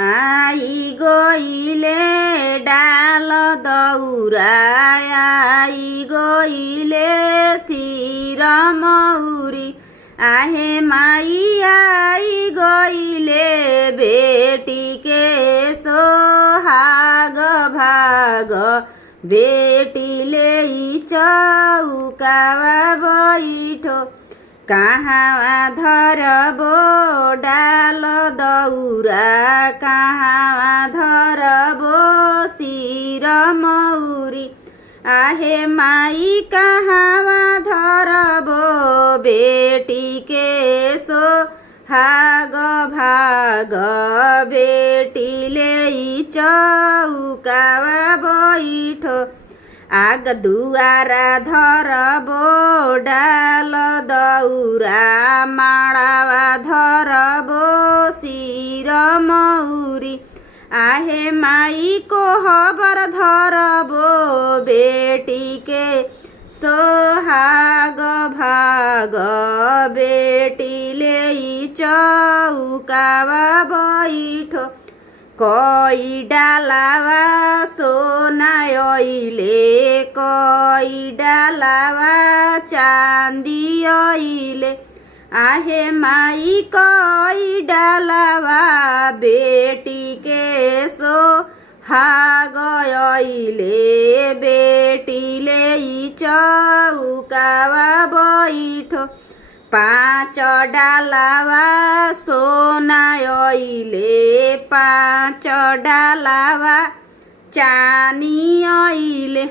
आई गइले डाल दौरा आई गइले शिर मौरी आहे माई आई गइले बेटी के सोहाग भाग बेटीले चौकावा बैठो कहाँ धरबो डाल दौरा कहाँ धरबो शिर मौरी आहे माई कहाँ धरबो बेटी के सोहाग भाग बेटीले चौकावा बैठो आग दुआरा धरबो डाल दौरा माड़ावा धरबो शिर मौरी आहे माई को हबर धरबो बेटी के सोहाग भाग बेटीले चौकावा बैठो कोई डालावा सोनाइले कोई डालावा चांदी ओइले आहे माई कोई डालावा बेटी के सोहाग ओइले बेटीले चौकावा बैठो पाँच डालावा सोनाइले पाँच डालावा चानी ओइले